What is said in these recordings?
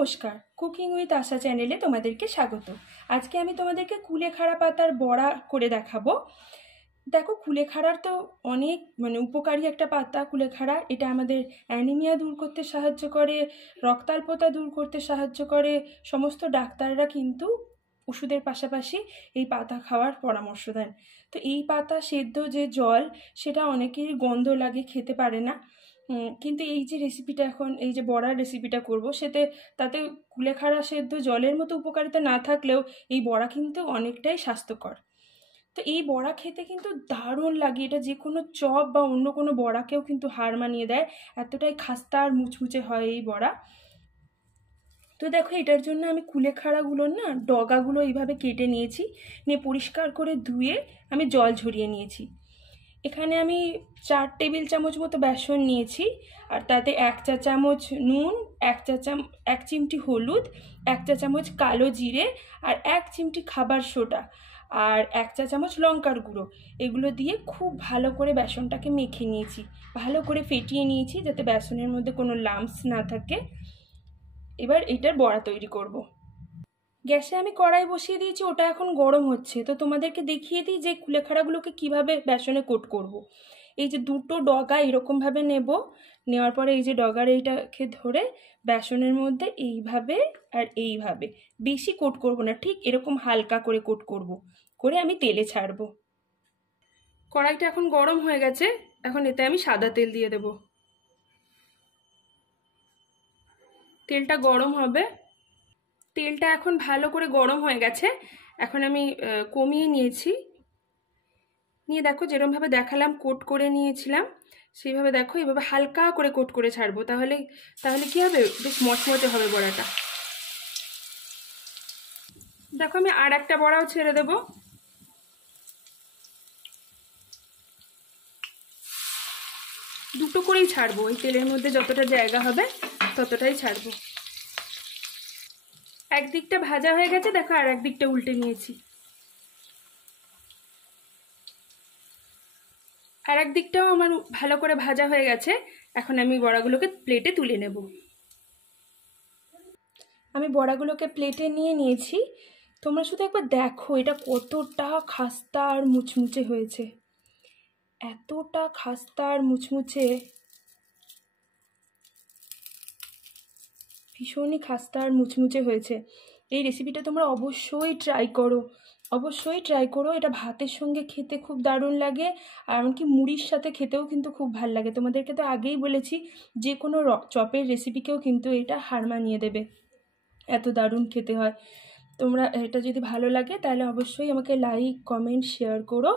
নমস্কার, cooking with আশা চ্যানেলে তোমাদেরকে স্বাগত। আজকে আমি তোমাদেরকে কুলেখাড়া পাতার বড়া করে দেখাবো। দেখো, কুলেখাড়ার তো অনেক উপকারী একটা পাতা। কুলেখাড়া এটা আমাদের অ্যানিমিয়া দূর করতে সাহায্য করে, রক্তাল্পতা দূর করতে সাহায্য করে। সমস্ত ডাক্তাররা কিন্তু ওষুধের পাশাপাশি এই পাতা খাওয়ার পরামর্শ দেন। তো এই পাতা সেদ্ধ যে জল, সেটা অনেকেরই গন্ধ লাগে, খেতে পারে না। কিন্তু এই যে রেসিপিটা, এখন এই যে বড়ার রেসিপিটা করব, তাতে কুলেখাড়া সেদ্ধ জলের মতো উপকারিতা না থাকলেও এই বড়া কিন্তু অনেকটাই স্বাস্থ্যকর। তো এই বড়া খেতে কিন্তু দারুণ লাগে। এটা যে কোনো চপ বা অন্য কোনো বড়াকেও কিন্তু হার মানিয়ে দেয়, এতটাই খাস্তা আর মুচমুচে হয় এই বড়া। তো দেখো, এটার জন্য আমি কুলেখাড়াগুলোর ডগাগুলো এইভাবে কেটে নিয়েছি, নিয়ে পরিষ্কার করে ধুয়ে আমি জল ঝরিয়ে নিয়েছি। এখানে আমি 4 টেবিল চামচ মতো বেসন নিয়েছি, আর তাতে 1 চা চামচ নুন, 1 চিমটি হলুদ, 1 চা চামচ কালো জিরে, আর 1 চিমটি খাবার সোডা, আর 1 চা চামচ লঙ্কার গুঁড়ো, এগুলো দিয়ে খুব ভালো করে বেসনটাকে মেখে নিয়েছি। ভালো করে ফেটিয়ে নিয়েছি যাতে বেসনের মধ্যে কোনো লাম্পস না থাকে। এবার এটার বড়া তৈরি করব। গ্যাসে আমি কড়াই বসিয়ে দিয়েছি, ওটা এখন গরম হচ্ছে। তো তোমাদেরকে দেখিয়ে দিই যে কুলেখাড়াগুলোকে কিভাবে বেসনে কোট করব। এই যে দুটো ডগা এরকমভাবে নেওয়ার পরে এই যে ডগার এইটাকে ধরে বেসনের মধ্যে এইভাবে আর এইভাবে, বেশি কোট করব না, ঠিক এরকম হালকা করে কোট করব, করে আমি তেলে ছাড়বো। কড়াইটা এখন গরম হয়ে গেছে, এখন এতে আমি সাদা তেল দিয়ে দেব। তেলটা গরম হবে। তেলটা এখন ভালো করে গরম হয়ে গেছে। এখন আমি কমিয়ে নিয়েছি, নিয়ে দেখো যেরকমভাবে দেখালাম কোট করে নিয়েছিলাম, সেইভাবে দেখো এইভাবে হালকা করে কোট করে ছাড়বো। তাহলে কি হবে, বেশ মচমচে হবে বড়াটা। দেখো, আমি আর একটা বড়াও ছেড়ে দেব। দুটো করেই ছাড়বো, এই তেলের মধ্যে যতটা জায়গা হবে ততটাই ছাড়বো। একদিকটা ভাজা হয়ে গেছে, দেখো আর একদিকটা উল্টে নিয়েছি। আর একদিকটাও আমার ভালো করে ভাজা হয়ে গেছে। এখন আমি বড়াগুলোকে প্লেটে তুলে নেব। আমি বড়াগুলোকে প্লেটে নিয়ে নিয়েছি। তোমরা শুধু একবার দেখো এটা কতটা খাস্তা আর মুচমুচে হয়েছে, এতটা খাস্তা আর মুচমুচে, ভীষণই খাস্তা আর মুচমুচে হয়েছে। এই রেসিপিটা তোমরা অবশ্যই ট্রাই করো। এটা ভাতের সঙ্গে খেতে খুব দারুণ লাগে, আর এমনকি মুড়ির সাথে খেতেও কিন্তু খুব ভাল লাগে। তোমাদেরকে তো আগেই বলেছি, যে কোনো চপের রেসিপিকেও কিন্তু এটা হার মানিয়ে দেবে, এত দারুণ খেতে হয়। তোমরা এটা যদি ভালো লাগে তাহলে অবশ্যই আমাকে লাইক, কমেন্ট, শেয়ার করো।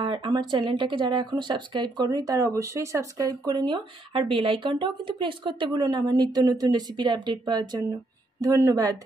আর আমার চ্যানেলটাকে যারা এখনও সাবস্ক্রাইব করোনি তারা অবশ্যই সাবস্ক্রাইব করে নিও। আর বেল আইকনটাও কিন্তু প্রেস করতে ভুলো না আমার নিত্য নতুন রেসিপির আপডেট পাওয়ার জন্য। ধন্যবাদ।